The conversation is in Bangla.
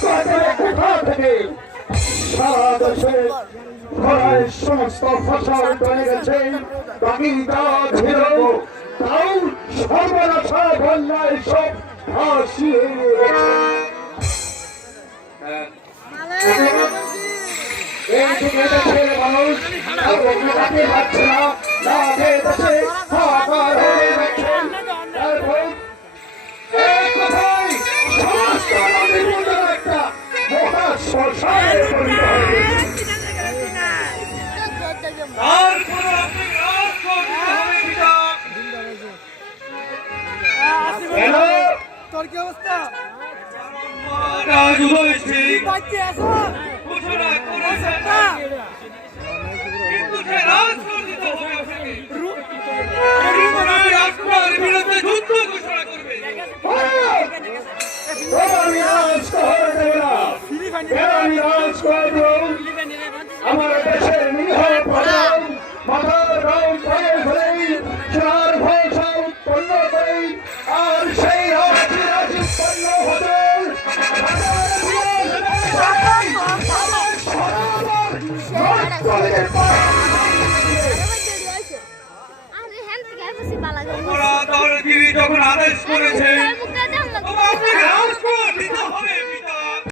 কোথা থেকে সারা দেশে খরায় সমস্ত ফসল চলে গেছে, বাকিটা ছিল তাও সর্বনাশা বন্যায় সব ভাসিয়ে এইদিকে দেশের মানুষ খেতে পাচ্ছে না, না খেয়ে দেশে হাহাকার হয়ে গেছে। তারপর এক কথায় সমস্ত নদীর মধ্যে একটা মহা শ্মশানে পরিণত হয়েছে। তোর কি অবস্থা? আমার দেশের নিরীহ প্রজা মাথার রং করে ফেলে চার ভাষা উৎপন্ন করে, আর সেই রাজি রাজি উৎপন্ন হতে যখন আদেশ করেছে